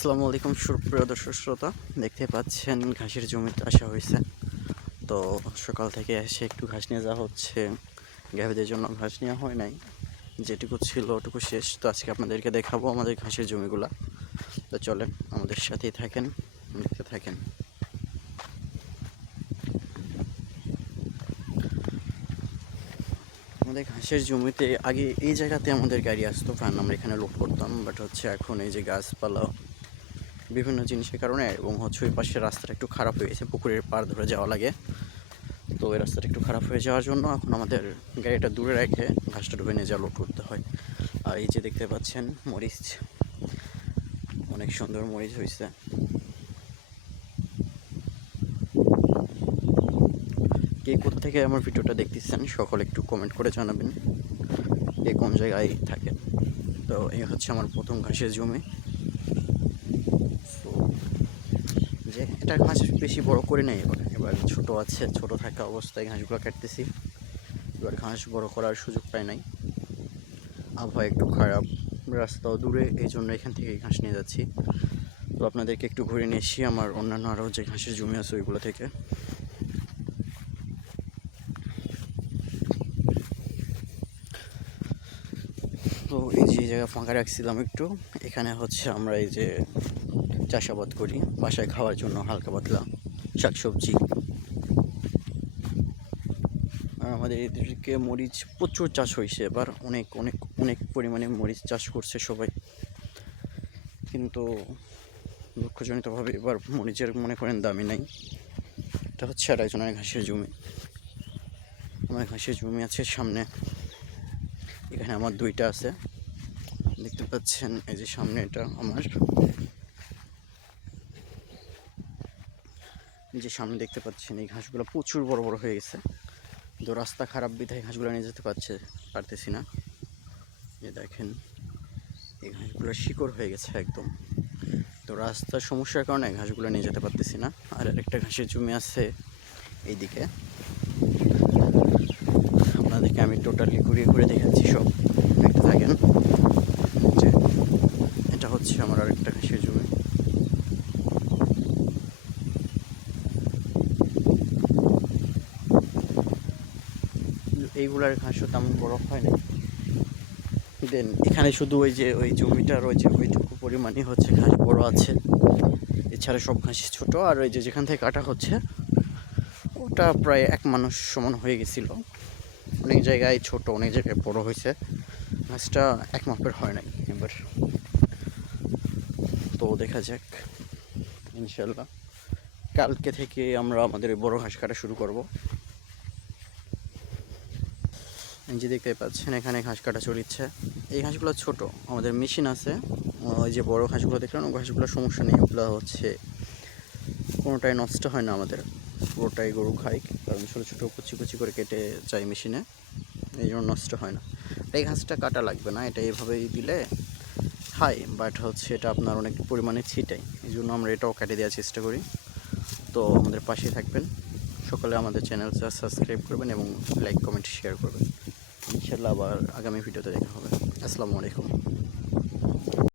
আসসালামু আলাইকুম সুপ্রিয় দর্শক শ্রোতা, দেখতে পাচ্ছেন ঘাসের জমিতে আসা হয়েছে। তো সকাল থেকে এসে একটু ঘাস নিয়ে যাওয়া হচ্ছে। গাভীদের জন্য ঘাস নেওয়া হয় নাই, যেটুকু ছিল ওটুকু শেষ। তো আজকে আপনাদেরকে দেখাবো আমাদের ঘাসের জমিগুলা। তো চলেন আমাদের সাথেই থাকেন, দেখতে থাকেন। আমাদের ঘাসের জমিতে আগে এই জায়গাতে আমাদের গাড়ি আসতো, ফ্যান আমরা এখানে লোড করতাম। বাট হচ্ছে এখন এই যে গাছপালা বিভিন্ন জিনিসের কারণে এবং হচ্ছে ওই পাশের রাস্তাটা একটু খারাপ হয়ে গেছে, পুকুরের পাড় ধরে যাওয়া লাগে। তো ওই রাস্তাটা একটু খারাপ হয়ে যাওয়ার জন্য এখন আমাদের গাড়িটা দূরে রেখে ঘাসটা ঢুকে নিয়ে যাওয়া লোড করতে হয়। আর এই যে দেখতে পাচ্ছেন মরিচ, অনেক সুন্দর মরিচ হয়েছে। কে কোথা থেকে আমার ভিডিওটা দেখতেছেন সকলে একটু কমেন্ট করে জানাবেন, কে কোন জায়গায় থাকে। তো এই হচ্ছে আমার প্রথম ঘাসের জমি। যে এটা ঘাস বেশি বড় করে নেই, এবার ছোট আছে, ছোট থাকা অবস্থায় ঘাসগুলো কাটতেছি। এবার ঘাস বড় করার সুযোগ পাই নাই, আবহাওয়া একটু খারাপ, রাস্তাও দূরে, এই জন্য এখান থেকে ঘাস নিয়ে যাচ্ছি। তো আপনাদেরকে একটু ঘুরে নিয়ে এসি আমার অন্যান্য আরও যে ঘাসের জমি আছে ওইগুলো থেকে। তো এই যে জায়গা ফাঁকা রাখছিলাম একটু, এখানে হচ্ছে আমরা এই যে চাষাবাদ করি বাসায় খাওয়ার জন্য, হালকা পাতলা শাকসবজি। আর আমাদের এদিকে মরিচ প্রচুর চাষ হয়েছে এবার, অনেক অনেক অনেক পরিমাণে মরিচ চাষ করছে সবাই। কিন্তু দুঃখজনিতভাবে এবার মরিচের মনে করেন দামই নাই। এটা হচ্ছে আর একজনের ঘাসের জমি। আমার ঘাসের জমি আছে সামনে, এখানে আমার দুইটা আছে, দেখতে পাচ্ছেন। এই যে সামনে এটা আমার, এই যে সামনে দেখতে পাচ্ছেন এই ঘাসগুলো প্রচুর বড় বড় হয়ে গেছে। তো রাস্তা খারাপ বিধায় ঘাসগুলো নিয়ে যেতে পারতেছি না। এই দেখেন এই ঘাসগুলো শিকড় হয়ে গেছে একদম। তো রাস্তার সমস্যার কারণে ঘাসগুলো নিয়ে যেতে পারতেছি না। আর আরেকটা ঘাসের জমি আছে এইদিকে, আপনাদেরকে আমি টোটালি ঘুরিয়ে ঘুরে দেখাচ্ছি সব, দেখতে থাকেন। যে এটা হচ্ছে আমার আরেকটা ঘাসের জমি। এইগুলার ঘাসও তেমন বড় হয় না। দেন এখানে শুধু ওই যে ওই জমিটার ওই যে ওইটুকু পরিমাণই হচ্ছে ঘাস বড় আছে, এছাড়া সব ঘাস ছোট। আর ওই যে যেখান থেকে কাটা হচ্ছে ওটা প্রায় এক মানুষ সমান হয়ে গেছিলো। অনেক জায়গায় ছোট, অনেক জায়গায় বড় হয়েছে, ঘাসটা এক মাপের হয় নাই এবার। তো দেখা যাক, ইনশাল্লাহ কালকে থেকে আমরা আমাদের বড় ঘাস কাটা শুরু করব। যে দেখতে পাচ্ছেন এখানে ঘাস কাটা চলছে। এই ঘাসগুলো ছোট, আমাদের মেশিন আছে। ওই যে বড় ঘাসগুলো দেখলেন, ওই ঘাসগুলোর সমস্যা নেই, ওগুলো হচ্ছে কোনোটাই নষ্ট হয় না আমাদের, পুরোটাই গরু খায়, কারণ ছোটো ছোটো কুচি কুচি করে কেটে যায় মেশিনে, এই জন্য নষ্ট হয় না। এই ঘাসটা কাটা লাগবে না, এটা এইভাবেই দিলে খায়, বাট হচ্ছে এটা আপনার অনেক পরিমাণে ছিটাই, এই জন্য আমরা এটাও কেটে দেওয়ার চেষ্টা করি। তো আমাদের পাশে থাকবেন, সকলে আমাদের চ্যানেলটা সাবস্ক্রাইব করবেন এবং লাইক কমেন্ট শেয়ার করবেন। ইনশাল্লাহ আবার আগামী ভিডিওতে দেখা হবে। আসসালামু আলাইকুম।